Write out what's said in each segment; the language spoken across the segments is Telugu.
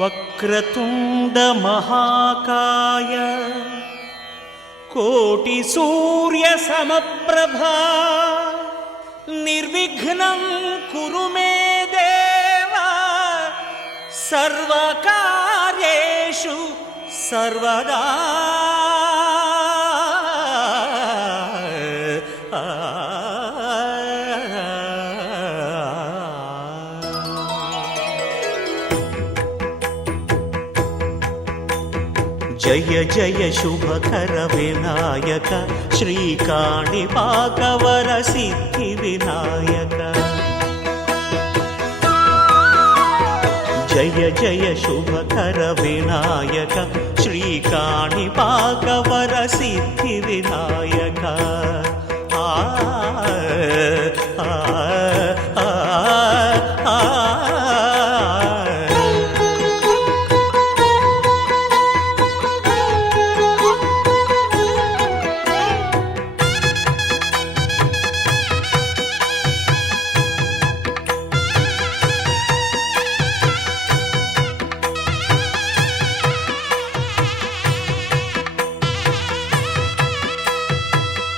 వక్రతుండ మహాకాయ కోటి సూర్య సమప్రభా నిర్విఘ్నం కురు మే దేవ సర్వకార్యేషు సర్వదా. జయ జయ శుభకర వినాయక శ్రీకాణిపాకవర సిద్ధి వినాయక. జయ జయ శుభకర వినాయక శ్రీకాణిపాకవర సిద్ధి వినాయక. ఆ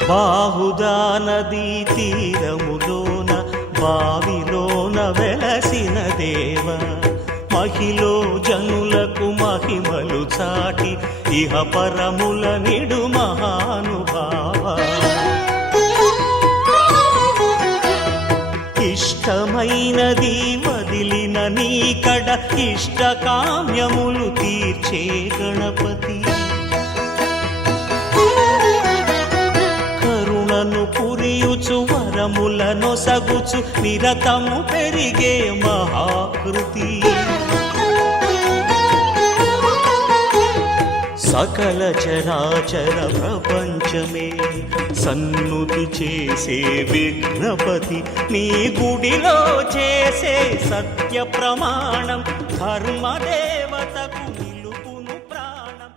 బాహుదా నదీ తీరములోన బావిలోన వెలసిన దేవ మహిలో జనులకు మహిమలు చాటి ఇహ పరముల నిడు మహానుభావ. ఇష్టమైనది వదిలిన నీకడ ఇష్ట కామ్యములు తీర్చే గణపతి. పురియుచు వరములను సగుచు నిరతము పెరిగే మహాకృతి. సకల చరాచర ప్రపంచమే సన్నుతి చేసే విఘ్నపతి నీ గుడిలో చేసే సత్య ప్రమాణం ధర్మదేవతకు నిలుపును ప్రాణం.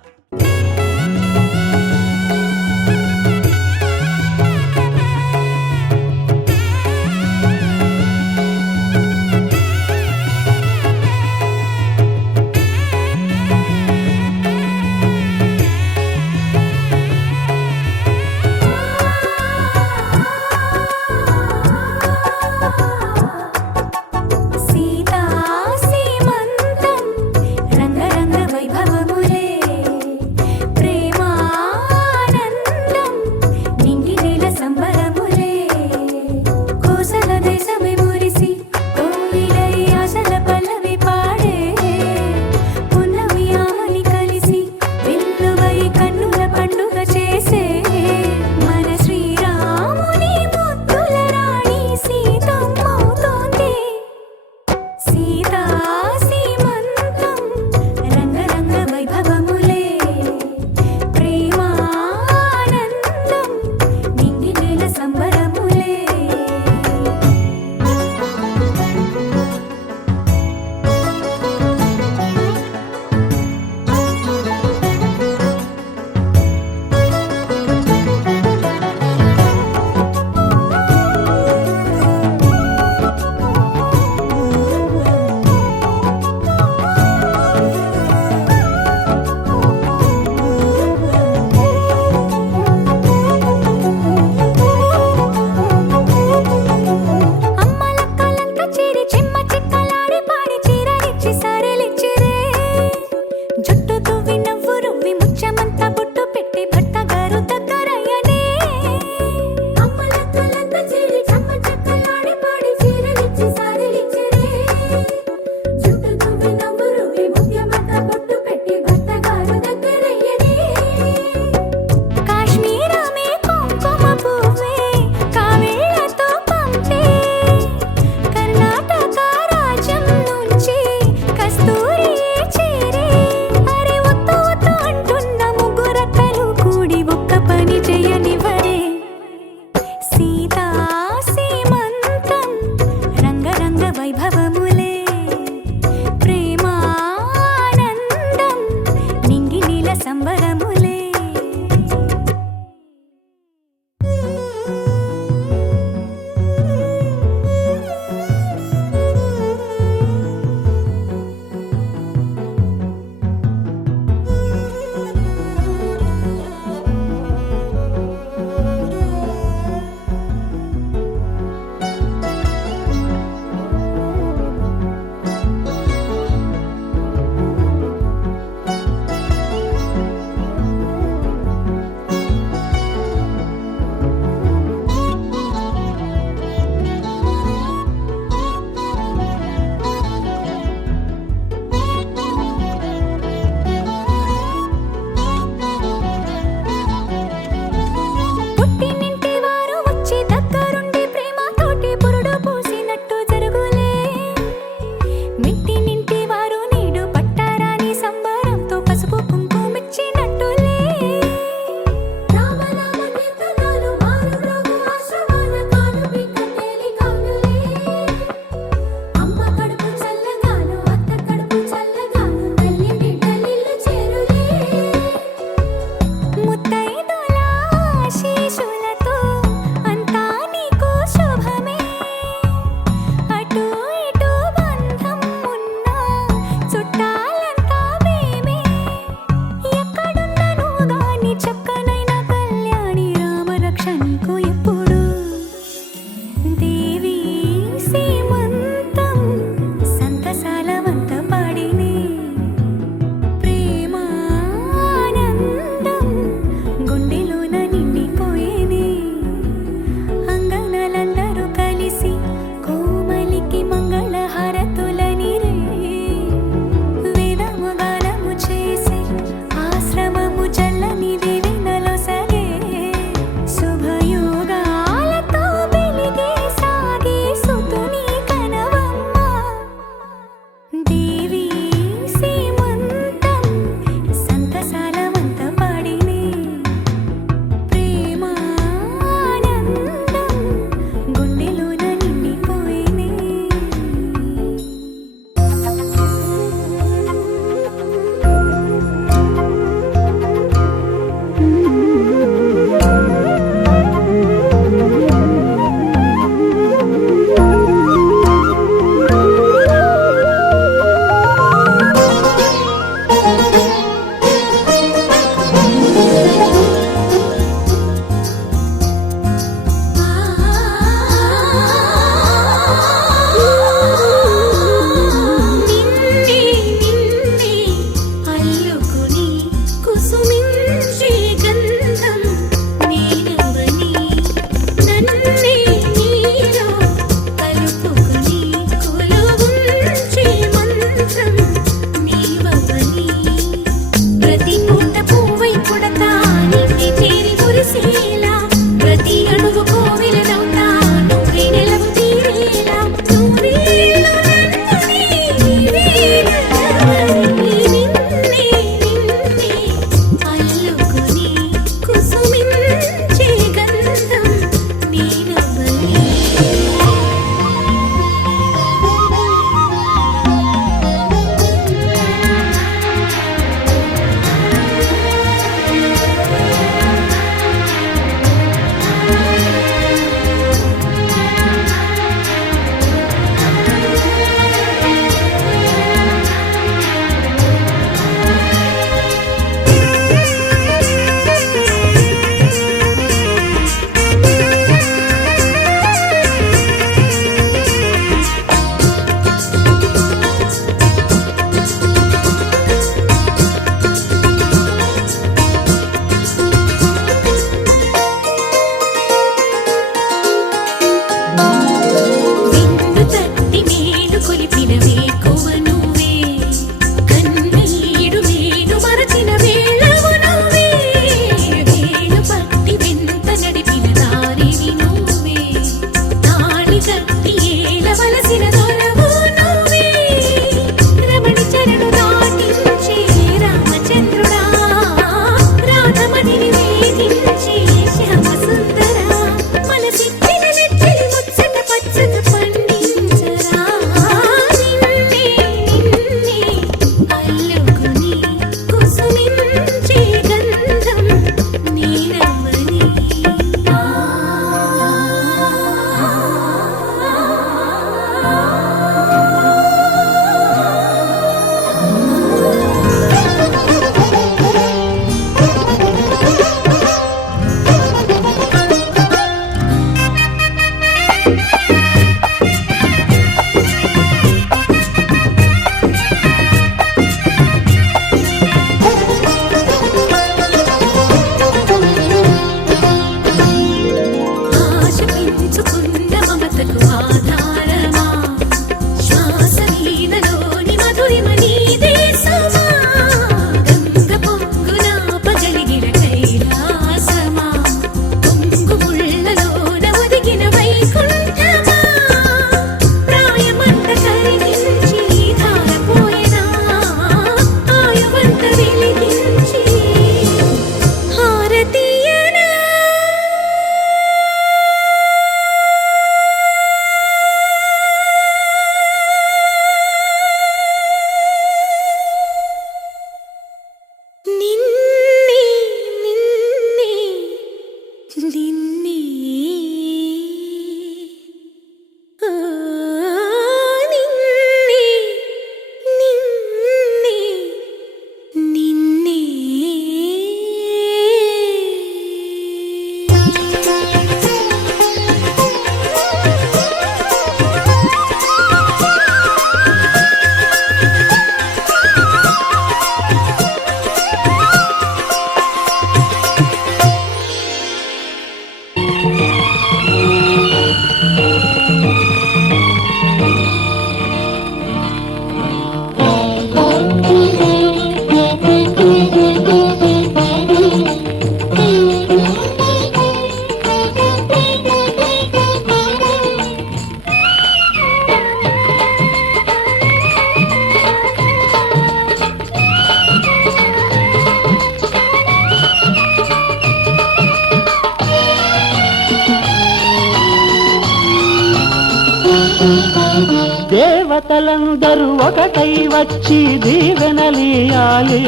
దేవతలందరూ ఒకటై వచ్చి దీవెనలియాలి,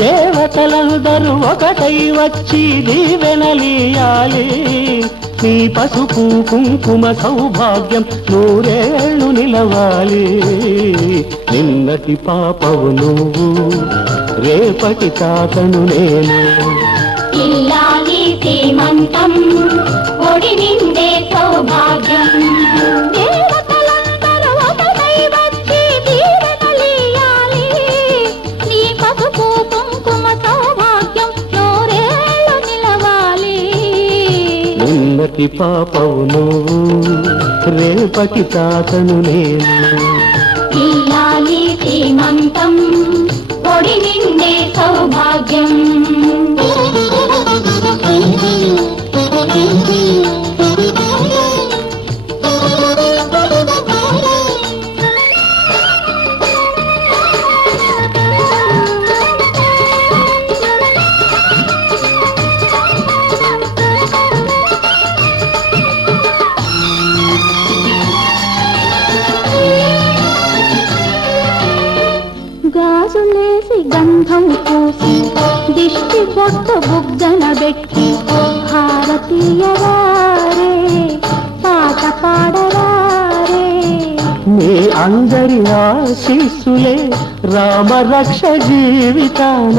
దేవతలందరూ ఒకటై వచ్చి దీవెనలియాలి. నీ పసుపు కుంకుమ సౌభాగ్యం నూరేళ్ళు నిలవాలి. నిన్నటి పాపవు నువ్వు, రేపటి తాతను నేను. ఇల్లాలి శ్రీమంతం ఒడి నిండే సౌభాగ్యం. దేవతలందరూ ఒకటై వచ్చి దీవెనలియాలి. నీ పసుపు కుంకుమ సౌభాగ్యం నూరేళ్ళు నిలవాలి. నిన్నటి పాపవు నువ్వు, రేపటి తాతను నేను. ఇల్లాలి శ్రీమంతం ఒడి నిండే సౌభాగ్యం. గాజులేసి గంధం పూసి దిష్టి పొట్టు బుగ్గన పెట్టి భారతీయవారే పాట పాడరారే. మీ అందరి ఆశీస్సులే రామరక్ష జీవితాన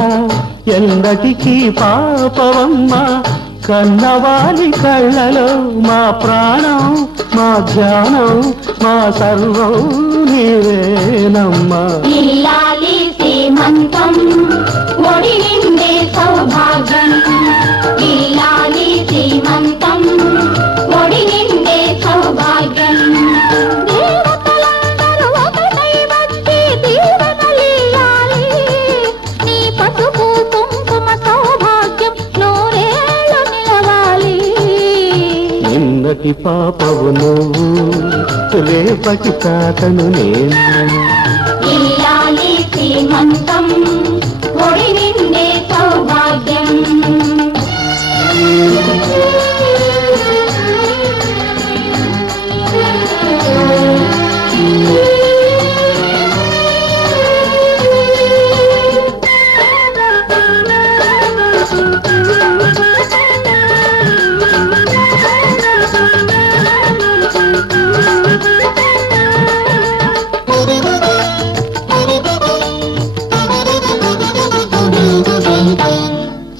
ఎన్నటికీ పాపవమ్మ. కన్నవాలి కళ్ళలో మా ప్రాణం, మా ధ్యానం, మా సర్వం నీవేనమ్మా. ఇల్లాలి శ్రీమంతం ఒడి నిండే సౌభాగ్యం. ఇల్లాలి శ్రీమంతం ఒడి నిండే సౌభాగ్యం. దేవతలందరూ ఒకటై వచ్చి దీవెనలియాలి. నీ పసుపు కుంకుమ సౌభాగ్యం నూరేళ్ళు నిలవాలి. నిన్నటి పాపవు నువ్వు, రేపటి తాతను నేను. ఇల్లాలి శ్రీమంతం ఒడి నిండే సౌభాగ్యం.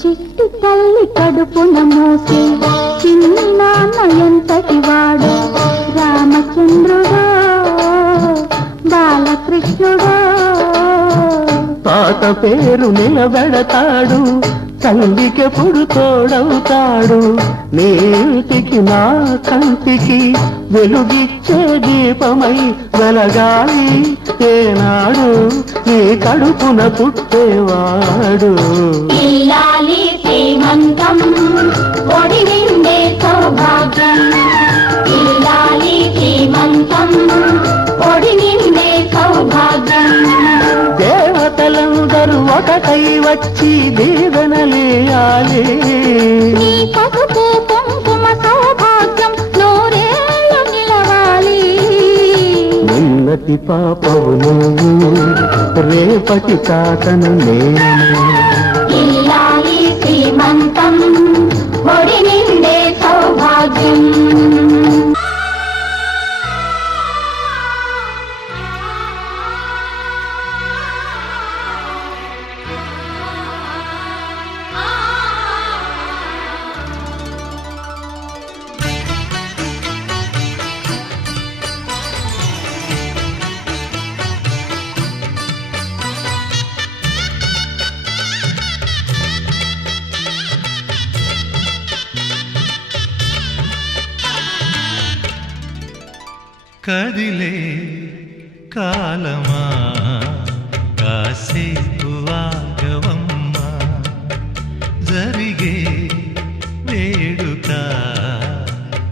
చిట్టి తల్లి కడుపున మోసి చిన్ని నాన్న ఎంతటి వాడు. రామచంద్రుడో బాలకృష్ణుడో. తాత పేరు నిలబెడతాడు, తల్లికెప్పుడు తోడవుతాడు. నీటికి నా కంటికి వెలుగిచ్చే దీపమై వెలగాలి ఏనాడు నీ కడుపున పుట్టేవాడు. ఇల్లాలి శ్రీమంతం ఒడి నిండే సౌభాగ్యం. ఇల్లాలి శ్రీమంతం ఒడి నిండే సౌభాగ్యం. దేవతలందరూ ఒకటై వచ్చి దీవెనలియాలి. నీ పసుపు కుంకుమ సౌభాగ్యం నూరేళ్ళు నిలవాలి. నిన్నటి పాపవు నువ్వు, రేపటి తాతను నేను. ఇల్లాలి శ్రీమంతం ఒడి నిండే సౌభాగ్యం. కదిలే కాలమా కాసేపు ఆగవమ్మా, జరిగే వేడుక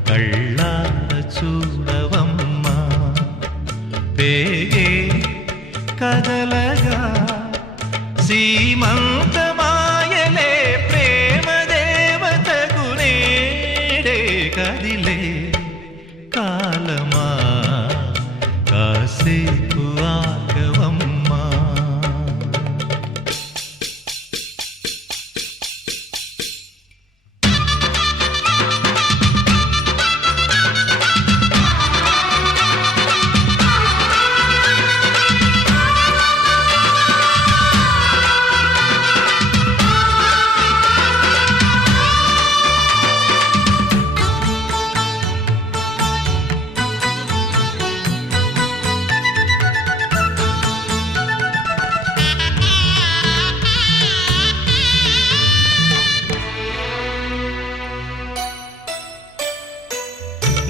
కళ్ళార చూడవమ్మా. పేగే కదలగా సీమంతమాయలే ప్రేమ దేవతకు నేడే. కదిలే కాలమా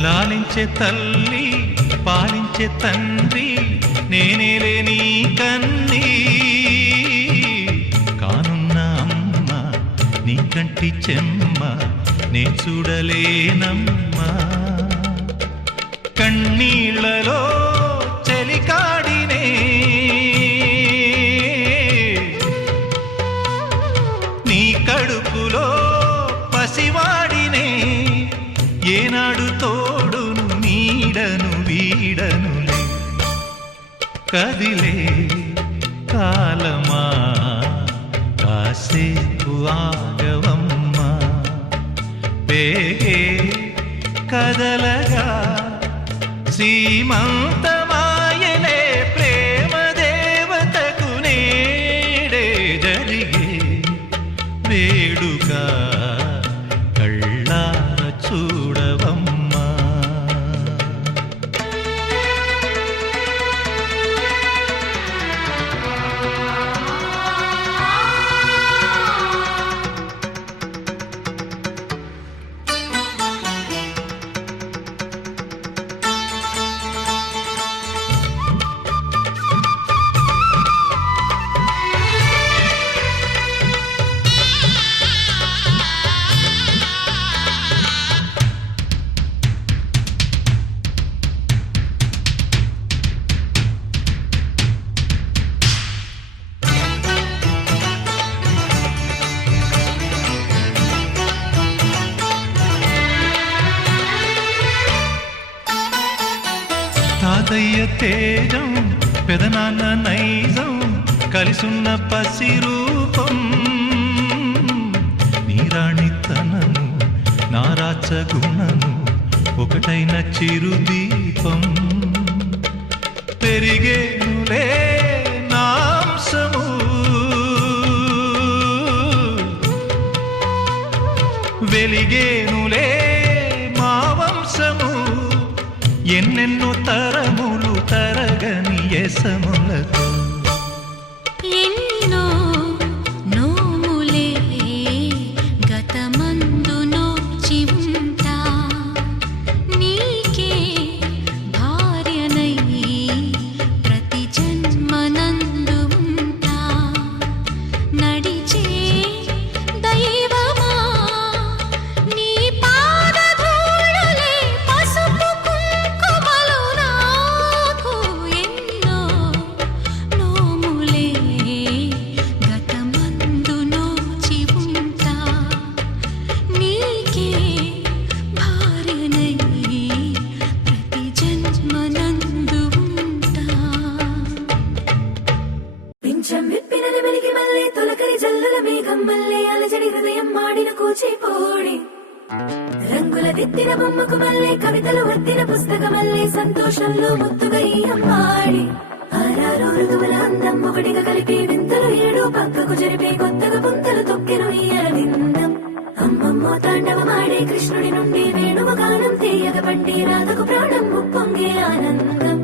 లాలించే తల్లి పాలించే తండ్రి నేనేలే నీ కన్నీ కానున్న అమ్మ నీ కంటి చెమ్మ నే చూడలేనమ్మా కన్నీళ్లలో చెలికాడినే నీ కడుపులో పసివాడినే ఏనాడు తోడును నీడను వీడనులే కదిలే కాలమా కాసేపు ఆగవమ్మా వేగే కదలగా సీమంతమాయనే ప్రేమ దేవతకు నేడే జరిగే వేడుక కళ్ళార చూడవమ్మా తాతయ్య తేజం పెదనాన్న నైజం కలిసున్న పసి రూపం నీరాణితనము నారాచ గుణము ఒకటైన చిరుదీపం పెరిగేనులే నాంసము వెలిగేనులే మా వంశము ఎన్నెన్నో తరములు తరగని యసములతో ఎన్నో నోములే గతమందు నోచి ఉంటా నీకే భార్యనై ప్రతి జన్మనందు ఉంటా నడిచే దైవమా నీ పాదధూళులే పసుపు కుంకుమలు నాకు ఎన్నో నోములే గతమందు నోచి ఉంటా నీకే భార్యనై ప్రతి జన్మనందు ఉంటా పింఛం విప్పినది వెలిగి మల్లే తొలకరి జల్లుల మేఘం మల్లే అలజడి హృదయం మాడిన కూచిపోడి రంగుల దిద్దిన బొమ్మకు మల్లే కవితలు వత్తిన పుస్తకం మల్లే సంతోషంలో ముద్దుగా ఈ అమ్మాడి ఆరారు ఋతువుల అందం ఒకటిగా కలిపి వింతలు ఏడు పక్కకు జరిపే కొత్తగా పుంతలు తొక్కెను ఈ అరవిందం అమ్మమ్మో తాండవమాడే కృష్ణుడి నుండి వేణువ గానం తీయగ పండి రాధకు ప్రాణం ముప్పొంగే ఆనందం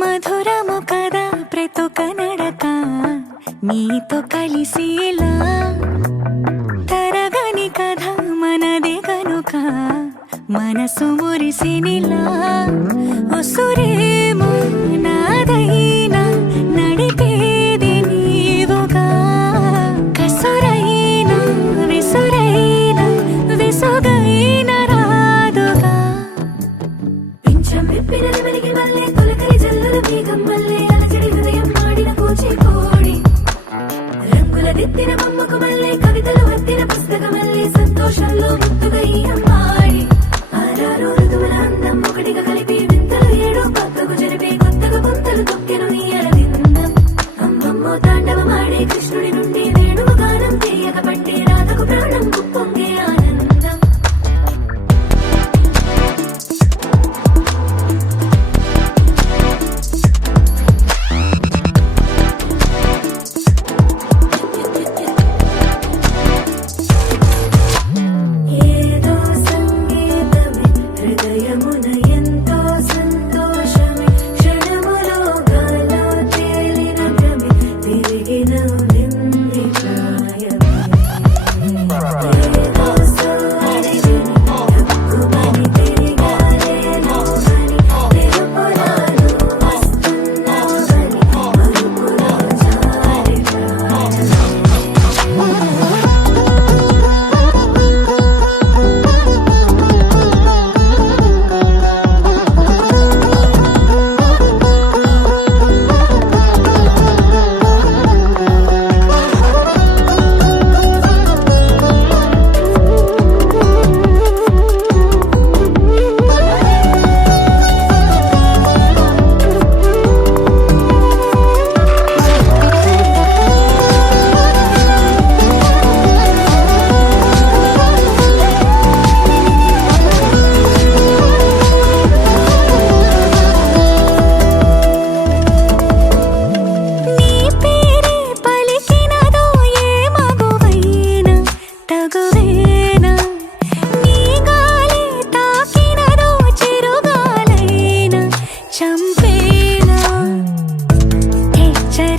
మధురము కదా ప్రతొక నడక నీతో కలిసేలా తరగని కథ మనదే కనుక మనసు మురిసినిలా ఉసురేమో నాదైనా నడిపేది నీవుగా కసురైనా విసురైనా విసుగైన రాదుగా పింఛం విప్పినది వెలిగి మల్లే తొలకరి జల్లుల మేఘం మల్లే అలజడి హృదయం మాడిన కూచిపోడి రంగుల దిద్దిన బొమ్మకు మల్లే కవితలు వత్తిన పుస్తకం మల్లే సంతోషంలో ముద్దుగా ఈ అమ్మాడి ఆరారు ఋతువుల అందం ఒకటిగా కలిపి వింతలు ఏడు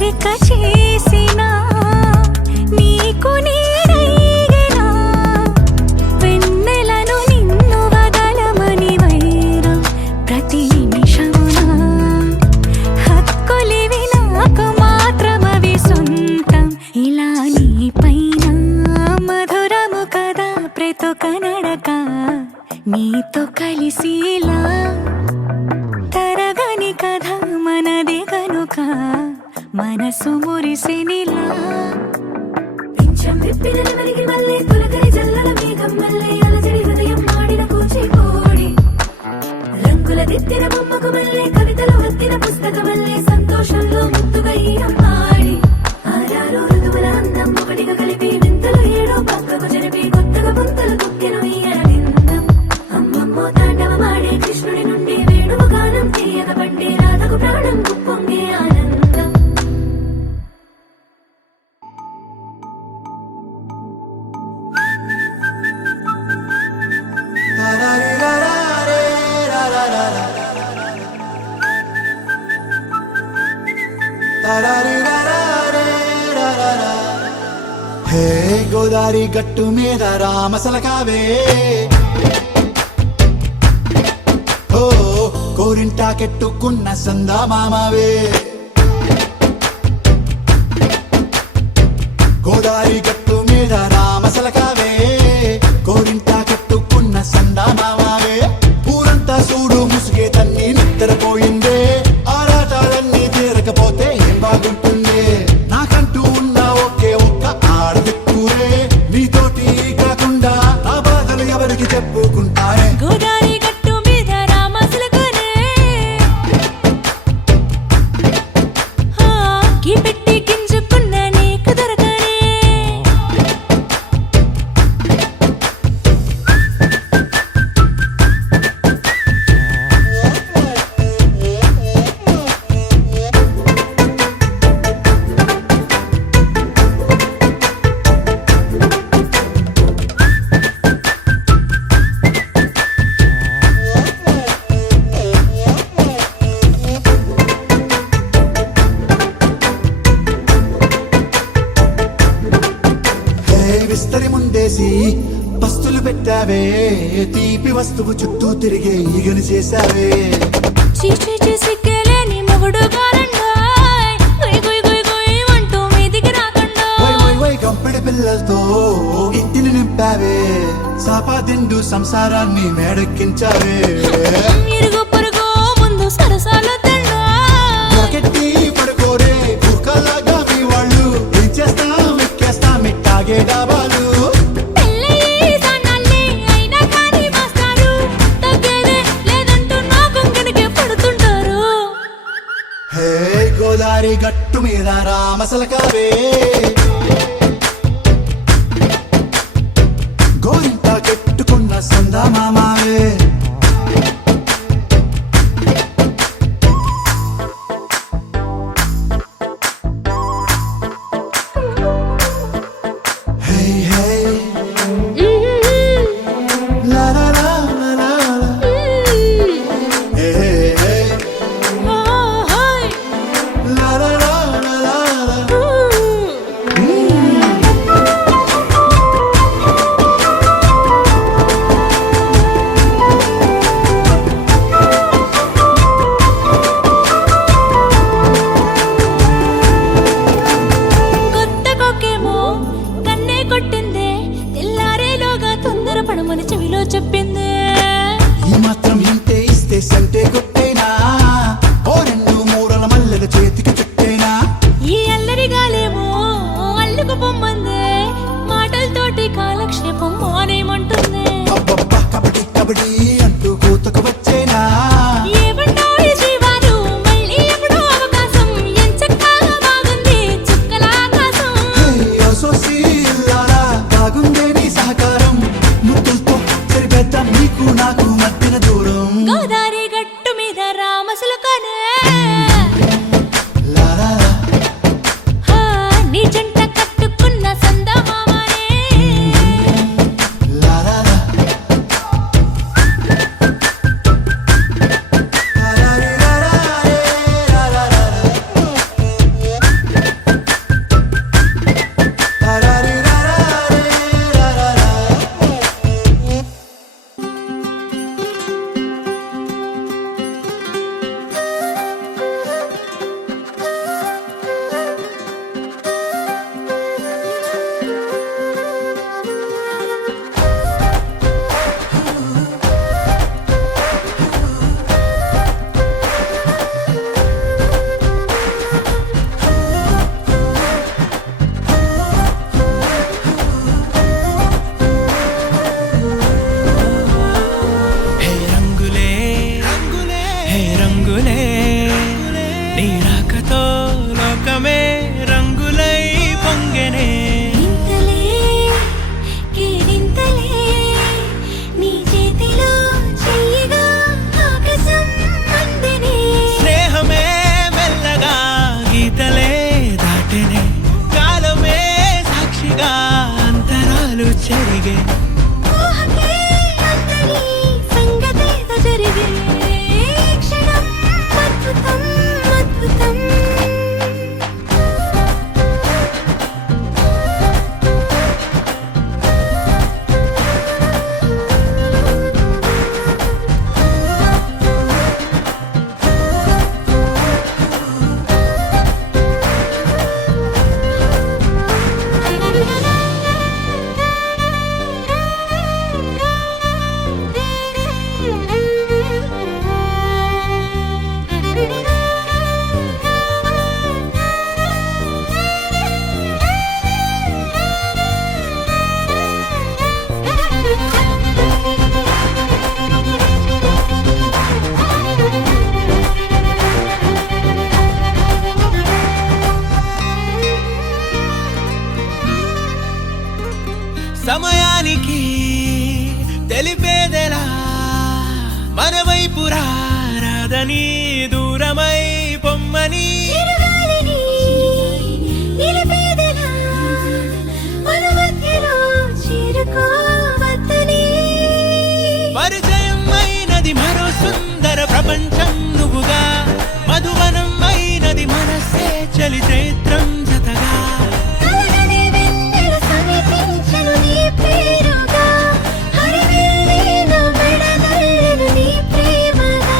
కోరిక చేసిన నీకు నేనైనా వెన్నెలను నిన్ను వదలమని వైరం ప్రతి నిమిషమున హక్కులివి నాకు మాత్రమవి సొంతం ఇలా నీ పైన మధురము కదా ప్రతొక నడక నీతో కలిసిలా తరగని కథ మనది గనుక మనసు మురిసినిలా పింఛం విప్పిన నెమలికి మళ్ళీ తొలకరి జల్లుల మేఘం మళ్ళీ అలజడి హృదయం మాడిన కూచిపూడి రంగుల దిద్దిన బొమ్మకు మళ్ళీ కవితలు వత్తిన పుస్తకం మళ్ళీ సంతోషంలో ముద్దుగా ఈనం పాడి ఆరారు ఋతువుల అందం ఒకటిగా కలిపి వింతలు ఏడో పక్కకు జరిపి కొత్తగా పుంతలు తొక్కెను ఈ అరవిందం అమ్మమ్మో తాండవమాడే కృష్ణుడి నుండి వేణువు గానం తీయగ పండి రాధకు ప్రాణం పొంగే ఆనందం హే గోదారి గట్టు మీద రామసలకావే ఓ కోరింటా కెట్టుకున్న సందా మామావే గోదారి గట్టు మీద రామసలకావే కోరింటా కెట్టుకున్న సందా మామావే ఊరంతా చూడు ముసుగే తన్ని నిద్రపోయిందే ఆరాటాలన్నీ తీరకపోతే ఏం బాగుంటుంది నాకంటూ ఉన్న ఒకే ఒక్క ఆడదిక్కురే నీతోటి కాకుండా నా బాధలు ఎవరికి చెప్పుకుంటారే గోదారి గట్టు మీద రామసులకనే గీ పెట్టి గింజుకున్న నీకు దొరకనే హే విస్తరి ముందేసి పస్తులు పెట్టావే తీపి వస్తువు చుట్టూ తిరిగే ఈగను చేశావే చీచి సిగ్గలేని మొగుడు కారండాయ్ గుయ్ గుయ్ గుయ్ గుయ్ అంటూ మీదికి రాకుండా వై వై వై గంపెడి పిల్లలతో ఇంటిని నింపావే సాపాదిండు సంసారాన్ని మేడెక్కించావే ఇరుగు పొరుగు ముందు సరసాలు తిన్నా రాకెట్టి పడుకోరే కుక్కలాగా మీ వాళ్ళు ఏం చేస్తాం ఎక్కేస్తాం ఇట్టాగే డాబాలు పెళ్ళయి సన్నాళ్ళే అయినా కానీ మాస్తారు తగ్గేదే లేదంటూ నా కొంగనికే పడుతుంటారు హే గోదారి గట్టు మీద రామసలకావే గోరింట కెట్టుకున్న సందా మామావే హే హే లా లా లా లా లా లా. హే హే హే లా లా లా లా లా లా. వెలిగే ఊహకే అందని సంగతేదో జరిగే క్షణం అద్భుతం అద్భుతం సమయానికి తెలిపేదెలా మన వైపు రాదని దూరమై పొమ్మని చిరుగాలిని నిలిపేదెలా మన మధ్యలో చేరుకోవద్దని పరిచయం అయినది మరో సుందర ప్రపంచం నువ్వుగా మధువనం అయినది మనసే చలి చైత్రం జతగా కలగని వెన్నెల సమీపించెను నీ పేరుగా హరివెల్లి నా మెడదల్లెను నీ ప్రేమగా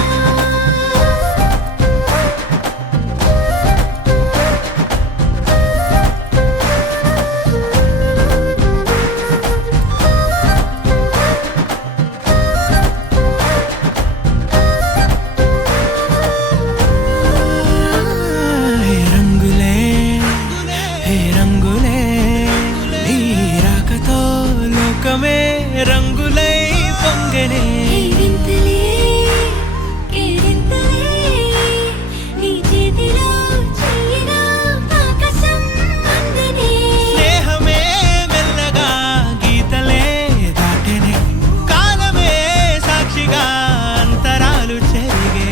హే రంగులే హే రంగులే నీ రాకతో లోకమే రంగులై పొంగనే వింతలే కేరింతలే నీ చేతిలో చెయ్యిగా ఆకాశం అందనే స్నేహమే మెల్లగా గీతలే దాటెనే కాలమే సాక్షిగా అంతరాలు చెరిగే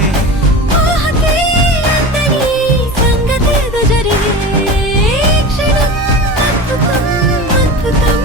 ఊహకే అందని సంగతేదో జరిగే క్షణం అద్భుతం అద్భుతం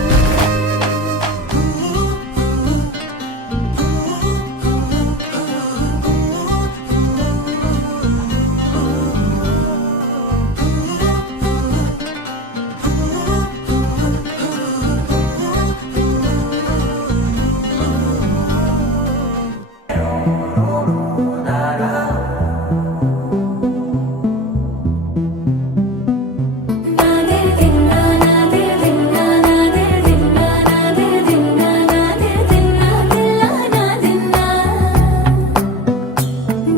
నాదే దిన్నా నాదే దిన్నా నాదే దిన్నా నాదే దిన్నా నాదే దిన్నా దిల్లా నాదిన్నా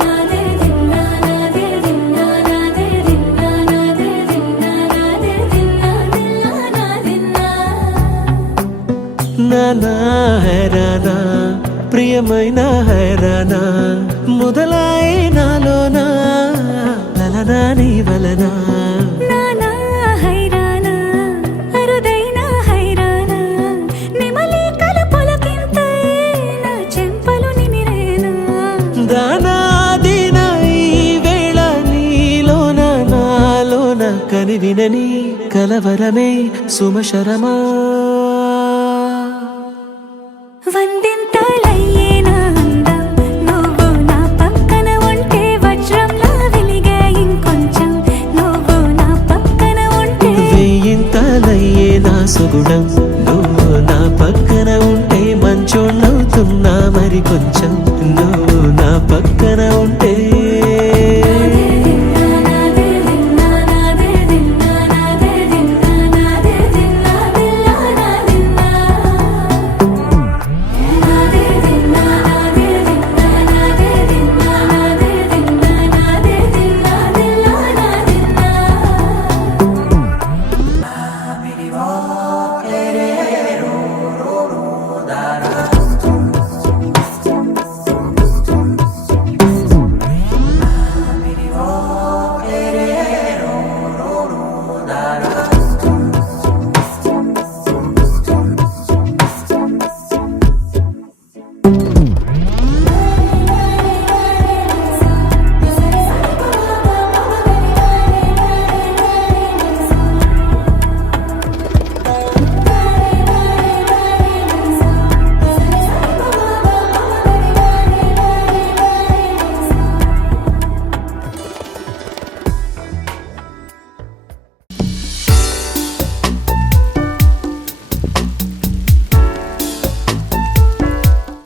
నాదే దిన్నా నాదే దిన్నా నాదే దిన్నా నాదే దిన్నా నాదే దిన్నా దిల్లా నాదిన్నా నానా హైరానా ప్రియమైన హైరానా మొదలై నాలోనా లలనా నీ వలనా నానా హైరానా అరుదైన హైరానా నెమలి కలుపులకింతై నా చెంపలు నిమిరేనా దానాదిన ఈ వేళ నీలోన నాలోన కనివినని కలవరమే సుమశరమా వందింతలయ్యేనా అందం నువ్వు నా పక్కన ఉంటే వజ్రంలా వెలిగే ఇంకొంచెం నువ్వు నా పక్కన ఉంటే వేయింతలయ్యే నా సుగుణం నువ్వు నా పక్కన ఉంటే మంచోళ్ళవుతున్నా మరి కొంచెం